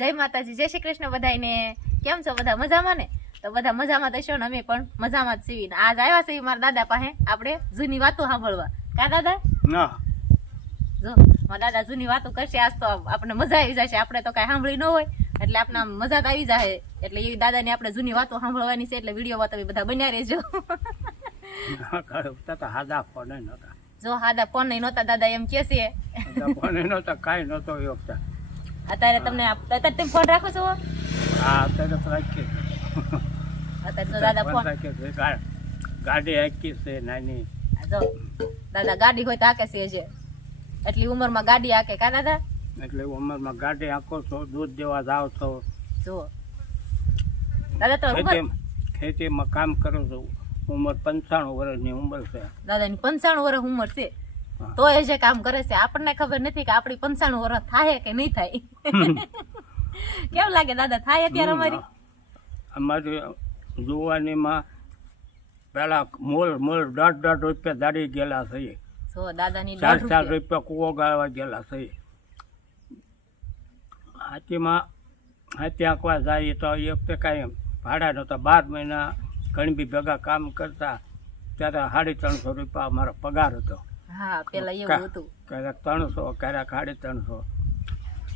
જય માતાજી, જય શ્રી કૃષ્ણ બધાને. કેમ છો બધા? મજામાં ને? તો બધા મજામાં થશો ને અમે પણ મજામાં જ છીએ. આજ આવ્યા છીએ મારા દાદા પાસે આપણે જૂની વાતો સાંભળવા. કા દાદા? ના જો મારા દાદા જૂની વાતો કરશે. આજ તો આપણે મજા આવી જશે. આપણે તો કઈ સાંભળી ન હોય એટલે આપણે મજા આવી જાય. એટલે એ દાદાની આપણે જૂની વાતો સાંભળવાની છે. એટલે વિડીયો તમે બધા બન્યા રહેજો. હાદા ફોન નતા, જો હાદા ફોન નહીં નહોતા દાદા એમ કે છે. ફોન નતા, કાંઈ નતો એ વખતે. અત્યારે તમને અત્યારે તમે ફોન રાખો છો? હા, અત્યારે તો રાખીએ. અત્યારે તો દાદા ફોન ગાડી હાકી છે નાની. જો દાદા ગાડી હોય તો હાકે છે હજી એટલી ઉંમરમાં ગાડી હાકે. કા દાદા? એટલે ઉંમરમાં ગાડી હાકો છો, દૂધ દેવા જાવ છો, જો દાદા તો ખેતીમાં કામ કરો છો. ઉંમર 95 વર્ષની ઉંમર છે દાદાની. 95 વર્ષ ઉંમર છે તોય જે કામ કરે છે. આપણને ખબર નથી કે આપણી 95 વર્ષ થાય કે નહીં થાય. કેમ લાગે દાદા, થાય અત્યારે અમારી જુવાનીમાં પેલા મોલ 1.5 રૂપિયા દાડી ગયેલા છે. જો દાદાની 4 રૂપિયા કૂવો ગાળવા ગયેલા છે. હાથી આંકવા જાય તો એ વખતે કાંઈ ભાડા નહોતા. 12 મહિના ઘણી બી ભેગા કામ કરતા ત્યારે 350 રૂપિયા અમારો પગાર હતો. હા, પેલા એવું હતું. ક્યારેક 300, ક્યારેક 350,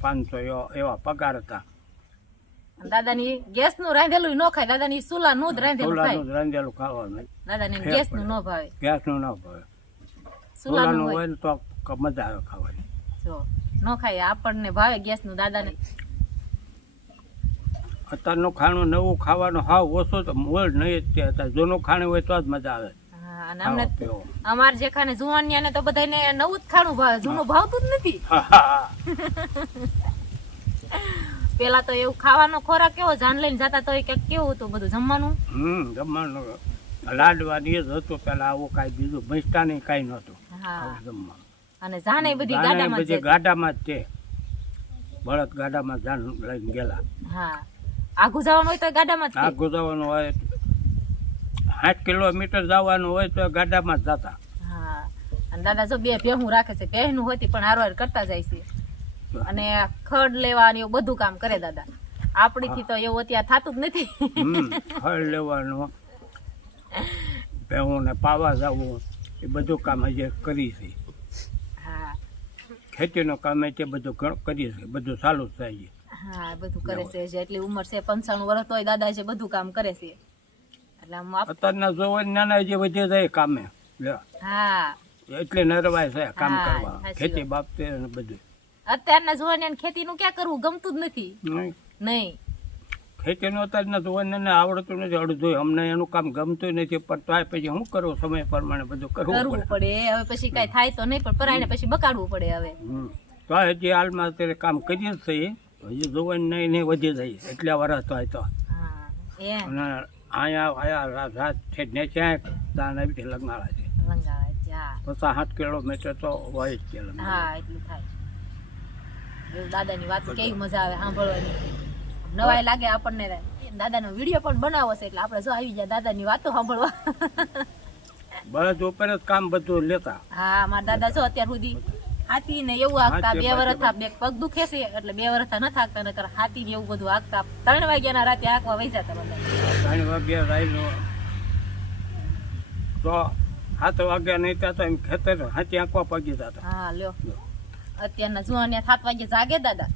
500 એવા પગાર હતા. દાદાની ગેસ નું રાંધેલું ન ખાય. દાદાની સુલા નું જ રાંધેલું ખાય. રાંધેલું ખાવાનું. દાદાને ગેસ નું ન ભાવે. ગેસ નું ન ભાવે. સુલાનું હોય ને તો મજા આવે ખાવાની. જો ન ખાય. આપણને ભાવે ગેસ નું. દાદાને અત્યારનું ખાણું નવું ખાવાનું હાવ ઓછો તો મોલ નહીં જ. અત્યારે જૂનું ખાણું હોય તો જ મજા આવે. અને અમને અમારે જે ખાને જુવાનિયા ને તો બધાને નવું જ ખાણું ભાવે. જૂનું ભાવતું જ નથી. પેલા તો એવું ખાવાનો ખોરાક કેવો જાન લઈને જતા તો કેવું હતું બધું જમવાનું. જમવાનું લાડવાની જ હતું પેલા. આવું કઈ બીજું ભેંસતા નહીં, કઈ નતું જમવાનું. અને જાને બધી ગાડામાં જ છે. બળદ ગાડામાં જાન લઈને ગયેલા. હા, આઘું જવાનું હોય તો ગાડામાં જ. આઘું જવાનું હોય 60 કિલોમીટર જવાનું હોય તો ગાડામાં જ જતા. હા, અને દાદા જો 2 ભેહું રાખે છે. ભેહનું હોય પણ હારવાર કરતા જાય છે. અને ખડ લેવાનું એવું બધું કામ કરે દાદા. આપડીથી તો એવું અત્યારે થતું જ નથી. ખડ લેવાનું, ભેહું ને પાવા જવું, એ બધું કામ હજી કરી છે. હા, ખેતીનું કામ તે બધું કરીએ છે. બધું ચાલુ જ થાય. હા, બધું કરે છે. એટલી ઉંમર છે 95 વર્ષ તોય દાદા છે બધું કામ કરે છે. એટલે અત્યારના જોવાની નાના જે વધી જાય કામે. હા, એટલે નરવાય છે કામ કરવા, ખેતી બાબતે બધું. અત્યારના જોવાની ખેતી નું ક્યાં કરવું ગમતું જ નથી. નહીં, ખેતીનું અત્યારના જોવાને આવડતું નથી. અડધું અમને એનું કામ ગમતું નથી. પણ તો પછી શું કરવું, સમય પ્રમાણે બધું કરવું પડે. હવે પછી કઈ થાય તો નહીં, પણ પરાઈને પછી બકાડવું પડે. હવે તો હજી હાલમાં અત્યારે કામ કરીએ જ છીએ. હજી જોવાની નહીં વધી જાય. એટલા વર્ષ થાય તો અહીંયા રાત છે ને ક્યાંય દાન આવી લગ્નાળા છે. 50-60 કિલોમીટર તો હોય જ છે. હા, એટલું થાય. દાદાની વાત કેવી મજા આવે સાંભળવાની. નવાઈ લાગે આપણને. દાદાનો વિડીયો પણ બનાવો છે એટલે આપણે જો આવી જાય દાદાની વાતો સાંભળવા. બળદ ઉપર જ કામ બધું લેતા. હા, મારા દાદા જો અત્યાર સુધી હાથી ને એવું હાકતા. 2 વર્ષ બે પગ દુખે છે એટલે 2 વર્ષ ન થાકતા. નકર હાથી ને એવું બધું હાકતા. 3 વાગ્યાના રાતે હાંકવા વહી જતા બધા. 3 વાગ્યા રાઈનો તો 7 વાગ્યા નહીં થતા એમ ખેતર હાથી આંકવા પગી જતા. હા, લ્યો અત્યારના જુવાનિયા 7 વાગે જાગે દાદા.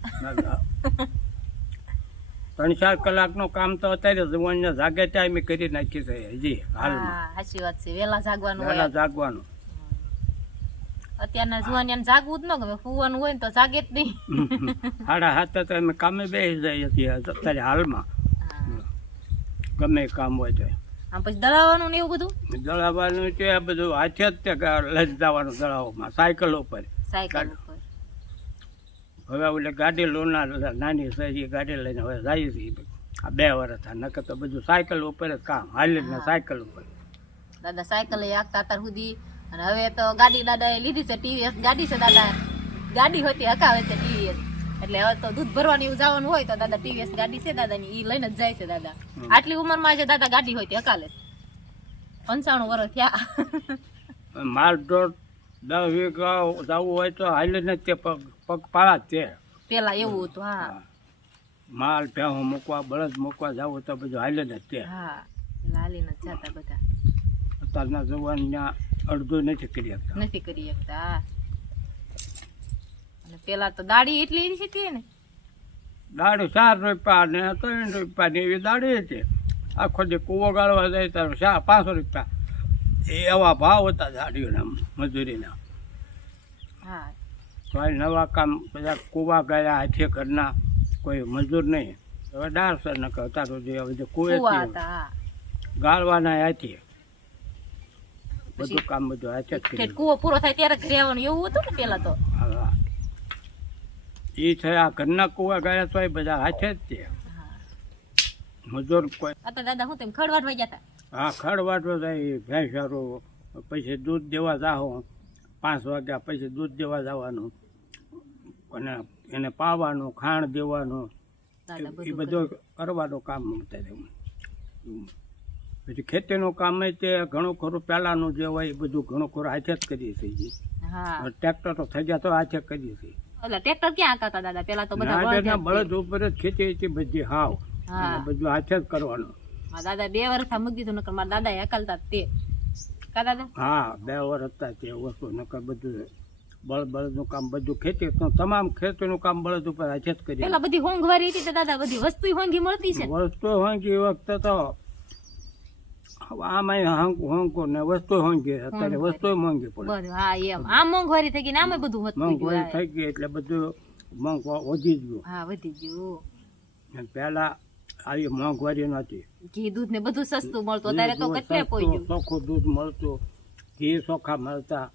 3-4 કલાકનું કામ તો અત્યારે જુવાનિયા જાગે ટાઈમે કરી નાખી છે હજી હાલમાં. સાચી વાત છે. વેલા જાગવાનું હોય. વેલા જાગવાનું. અત્યારના જુવાનિયાને જાગવું જ ન ગમે. ફૂવાનું હોય ને તો જાગે જ નહીં. 7:30 તો અમે કામે બેસી જઈએ છીએ અત્યારે હાલમાં. ગમે કામ હોય તો આમ પછી દળાવવાનું ને એવું બધું. દળાવવાનું છે બધું હાથે જ તે લઈ જવાનું દળાવવામાં. સાયકલ ઉપર. હવે ઓલે ગાડી લોના નાની છે એ ગાડી લઈને હવે જાય છે. આ 2 વર્ષ થાય. નકર તો બધું સાયકલ ઉપર જ કામ. હાલે ને સાયકલ ઉપર. દાદા સાયકલ હાંકતા અત્યાર સુધી. અને હવે તો ગાડી દાદા એ લીધી છે. ટીવીએસ ગાડી છે દાદા. ગાડી હોતી હકાવે છે ટીવીએસ. એટલે હવે તો દૂધ ભરવાની એવું જવાનું હોય તો દાદા ટીવીએસ ગાડી છે દાદાની, એ લઈને જ જાય છે દાદા. આટલી ઉંમરમાં જે દાદા ગાડી હોય તે હકાલે. 95 વર્ષ થયા. માલ ઢોર 10 વીઘા જવું હોય તો હાલે ને તે પગ પાળા જ છે. પેલા એવું હતું. હા, માલ ભેહો મૂકવા બળદ મૂકવા જવું તો બધું હાલે જ તે હા પેલા હાલીને જ જાતા બધા અત્યારના જવાનના અડધું નથી કરી શકતા નથી કરી શકતા અને પેલા તો દાડી એટલી હતી ને દાડી 4 રૂપિયા ને 3 રૂપિયા ની એવી દાડી હતી આખો જે કૂવો ગાળવા જાય તો 5 રૂપિયા એવા ભાવ હતા દાડીઓના મજૂરીના હા તો નવા કામ બધા કૂવા ગયા હાથે ઘરના કોઈ મજૂર નહીં હવે ડાળસર ન કરતા તો જે હવે કુએ કુવા હતા હા ગાળવાના હાથે બધું કામ બધું હાથે જ ઠેઠ કર્યું કૂવો પૂરો થાય ત્યારે ઘરે આવવાનું એવું હતું ને પેલા તો હા એ થયા ઘરના કૂવા ગયા તો એ બધા હાથે જ તે મજૂર કોઈ અત્યારે દાદા હું તેમ ખડવાડવા જતા હા ખડવાટો જાય ભેંસ સારું પછી દૂધ દેવા જાઓ 5 વાગ્યા પછી દૂધ દેવા જવાનું અને એને પાવાનું ખાણ દેવાનું દાદા એ બધું બધું કરવાનું કામ અત્યારે પછી ખેતીનું કામ તે ઘણું ખરું પહેલાંનું જે હોય એ બધું ઘણું ખરું હાથે જ કરીએ છીએ હા ટ્રેક્ટર તો થઈ ગયા તો હાથે કરીએ છીએ એટલે ટ્રેક્ટર ક્યાં હતા દાદા પેલા તો બધા બળદ જ બળદ ઉપર જ ખેતી હતી બધી હાવ હા. અને બધું હાથે જ કરવાનું મારા દાદા 2 વર્ષ મૂકી દીધું નકર મારા દાદા હકલતા તે કા દાદા હા 2 વર્ષ હતા તે વસ્તુ નકર બધું બળદનું કામ બધું ખેતી તો તમામ ખેતીનું કામ બળદ ઉપર હાથે જ કરીએ પેલા બધી હોંગવારી હતી તો દાદા બધી વસ્તુ હોંગી મળતી છે વસ્તુ હોંગી વખતે તો આમાં હોંગો ને વસ્તુ હોંગી અત્યારે વસ્તુ મોંઘી પડે બધું હા એમ આમ મોંઘવારી થઈ ગઈ ને આમે બધું વધતું મોંઘવારી ગયું થઈ ગઈ એટલે બધું મોંઘવા વધી જ ગયું હા વધી ગયું અને પહેલા આવી મોંઘવારી નહોતી ઘી દૂધ ને બધું સસ્તું મળતું અત્યારે તો કેટલે પહોંચ્યું ચોખ્ખું દૂધ મળતું ઘી ચોખા મળતા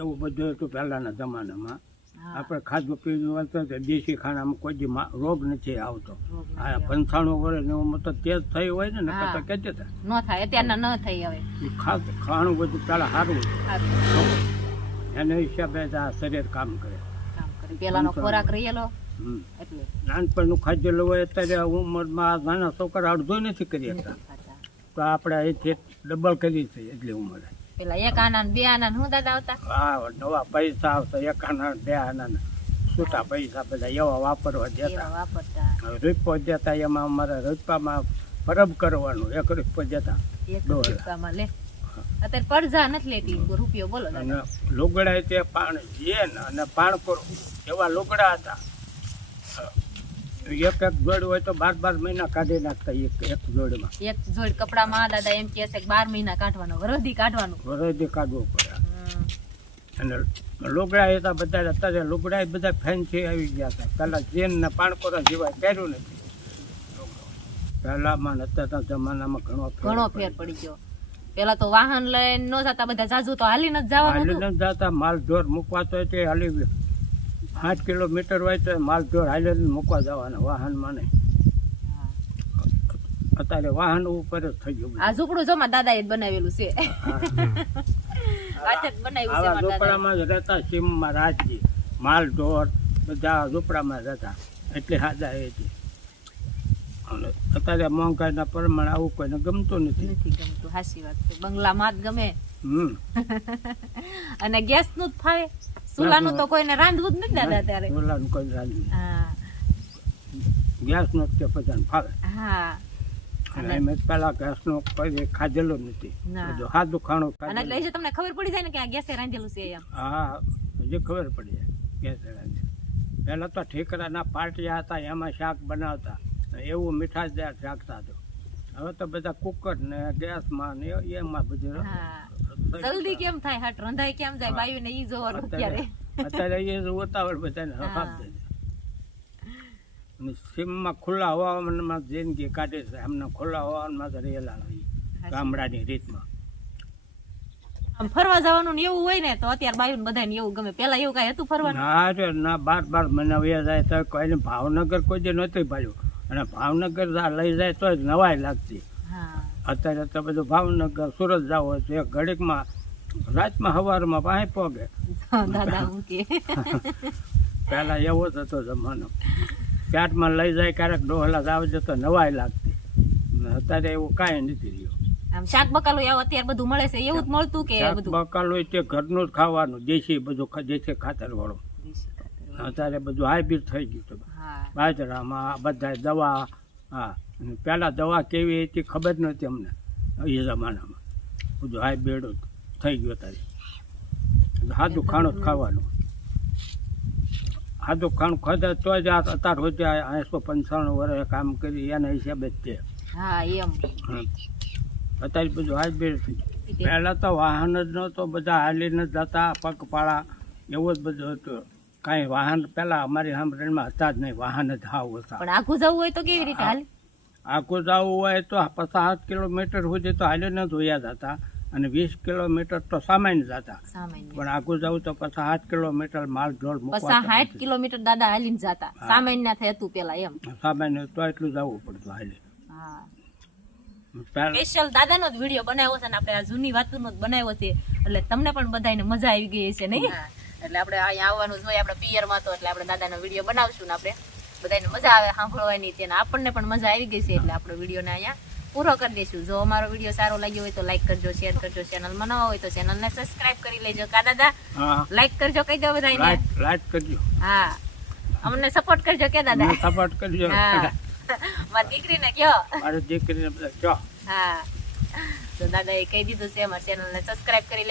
એવું બધું હતું પહેલાના જમાનામાં હા, આપણે ખાધું પીવું હોય તો દેશી ખાણામાં કોઈ દી રોગ નથી આવતો રોગ નથી આ આવતો. 95 વર્ષની ઉંમર તો તેજ થઈ હોય ને નકર તો હા. કેજે થાય ન થાય અત્યારના ન થઈ હવે ખાણું બધું પહેલા સારું હતું. સારું એના હિસાબે જ આ શરીર કામ કરે કામ કરે પેલાનો ખોરાક રહેલો હમ. એટલે નાનપણનું ખાધેલું હોય અત્યારે ઉંમરમાં નાના છોકરા અડધો નથી કરી શકતા ખાતા. તો આપણે અહીંથી ડબલ કરી છે એટલી ઉંમરે પેલા 1 આના ને 2 આના ને હું દાદા આવતા આ નવા પૈસા આવતા 1 આના 2 આના છૂટા પૈસા બધા એવા વાપરવા એવા દેતા વાપરતા રૂપિયો દેતા એમાં અમારે રૂપિયામાં પરબ કરવાનું 1 રૂપિયો દેતા એક ડોલા. રૂપિયામાં લે અત્યારે પડઝા નથી લેતી રૂપિયો બોલો અને દાદા લુગડા તે પાણ જેન અને પાણકોર એવા લુગડા હતા એક જોડ હોય તો 12 મહિના કાઢી નાખતા એક જોડમાં એક જોડ કપડામાં દાદા એમ કહે છે કે 12 મહિના કાઢવાનો વરદી કાઢવાનું વરદી કાઢવું પડે અને લુગડા હતા બધા અત્યારે લુગડા બધા ફેન્સી આવી ગયા હતા પહેલાં જેન ને પાણકોરા સિવાય પહેર્યું નથી પહેલાંમાં ને અત્યારના જમાનામાં ઘણો ફેર પડી ગયો પેલા તો વાહન લઈને ન જતા બધા જાજુ તો હાલીને જ જવાનું હતું. હાલીને જતા માલ ઢોર મૂકવા તો તે હાલી 8 કિલોમીટર હોય તો માલ ઢોર હાલીને મૂકવા જવાના વાહનમાં નહીં હા. અત્યારે વાહન ઉપર જ થઈ ગયું આ ઝૂંપડું જો મારા દાદાએ જ બનાવેલું છે હાથે જ બનાવ્યું છે આવા મારા દાદાએ. ઝૂંપડામાં જ રહેતા સીમમાં રાજજી માલ ઢોર બધા ઝૂંપડામાં રહેતા એટલે હાજા એ હતી અને અત્યારે મોંઘાઈના પ્રમાણે આવું કોઈને ગમતું નથી નથી ગમતું હાચી વાત છે બંગલામાં જ ગમે હમ અને ગેસ નું જ ફાવે ચૂલાનું તો કોઈને રાંધવું જ નથી દાદા અત્યારે ચૂલાનું કોઈ રાંધવું હા ગેસનો તે બધાને ફાવે હા અને એમ પેલા ગેસનો કોઈ ખાધેલો નથી ના. બધું સાદું ખાણું અને ખાધેલું. એટલે એ જે તમને ખબર પડી જાય ને કે આ ગેસે રાંધેલું છે એમ હા હજી ખબર પડી જાય ગેસ રાંધે પહેલાં તો ઠીકરાના પાટિયા હતા એમાં શાક બનાવતા એવું મીઠાશદાર શાક થતું હવે તો બધા કુકર ને ગેસમાં ને એમાં બધું હા જલ્દી કેમ થાય હાટ રંધાઈ કેમ જાય બાયું ને ઈ જોવાનું અત્યારે અત્યારે એ ઉતાવળ બધાને હફાપ દે છે અને સીમમાં ખુલ્લા હવામાનમાં જિંદગી કાઢે છે એમને ખુલ્લા હવામાનમાં તો રહેલા હોય ગામડાની રીતમાં આમ ફરવા જવાનું ને એવું હોય ને તો અત્યારે બાયું બધાને એવું ગમે પેલા એવું કઈ હતું ફરવાનું ના રે ના 12 મહિના વયા જાય તો કોઈને ભાવનગર કોઈ જે નહોતું પાડ્યું અને ભાવનગર લઈ જાય તો જ નવાઈ લાગતી હા અત્યારે તો બધું ભાવનગર સુરત જાવ હોય તો એક ઘડીકમાં રાતમાં સવારમાં પાસે પોગે દાદા હું કે પહેલા એવો જ હતો જમાનો પેટમાં લઈ જાય ક્યારેક ડોહલા જાવ તો નવાઈ લાગતી ને અત્યારે એવું કાંઈ નથી રહ્યું આમ શાક બકાલું એવું અત્યારે બધું મળે છે એવું જ મળતું કે શાક બધું બકાલું તે ઘરનું જ ખાવાનું દેશી બધું દેશી ખાતર વાળું અત્યારે બધું હાઇબ્રિડ થઈ ગયું છે હા બાજરામાં બધા દવા હા અને પહેલાં દવા કેવી હતી ખબર નહોતી અમને એ જમાનામાં બધું હાઇબ્રિડ થઈ ગયું અત્યારે સાદું ખાણું જ ખાવાનું સાદું ખાણું ખાધા તો જ આ અત્યાર સુધી 895 વર્ષે કામ કરી એના હિસાબે જ છે હા એમ અત્યારે બધું હાઇબ્રિડ થઈ ગયું પહેલાં તો વાહન જ નહોતો બધા હાલીને જ જતા પગપાળા એવું જ બધું હતું કાંઈ વાહન પહેલાં અમારી સાંભળીમાં હતા જ નહીં વાહન જ હાવ હતા પણ આખું જવું હોય તો કેવી રીતે હાલ આખું જવું હોય તો 50 કિલોમીટર સુધી તો હાલીને જ વયા જતા અને 20 કિલોમીટર તો સામાન્ય જતા સામાન્ય પણ આખું જવું તો 50 કિલોમીટર માલ ઢોળ મૂકવા 60 કિલોમીટર દાદા હાલીને જતા સામાન્ય ના થાય હતું પેલા એમ સામાન્ય તો એટલું જવું પડતું હાલી હા પહેલા સ્પેશિયલ દાદાનો જ વિડીયો બનાવ્યો છે ને આપણે આ જૂની વાતોનો જ બનાવ્યો છે એટલે તમને પણ બધાને મજા આવી ગઈ છે નહીં એટલે આપણે અહીંયા આવવાનું જ હોય આપણે પિયરમાં તો એટલે આપણે દાદાનો વિડીયો બનાવશું ને આપણે બધાને મજા આવે સાંભળવાની છે ને આપણને પણ મજા આવી ગઈ છે એટલે આપણો વિડીયોને અહીંયા પૂરો કરી દઈશું જો અમારો વિડીયો સારો લાગ્યો હોય તો લાઈક કરજો શેર કરજો ચેનલમાં નવા હોય તો ચેનલને સબસ્ક્રાઇબ કરી લેજો કા દાદા હા લાઈક કરજો કહી દો બધાને લાઈટ કરજો હા અમને સપોર્ટ કરજો કે દાદા સપોર્ટ કરજો હા મારી દીકરીને કયો મારી દીકરીને બધા કહો હા તો દાદા એ કહી દીધું છે અમારી ચેનલને સબસ્ક્રાઇબ કરી લેજો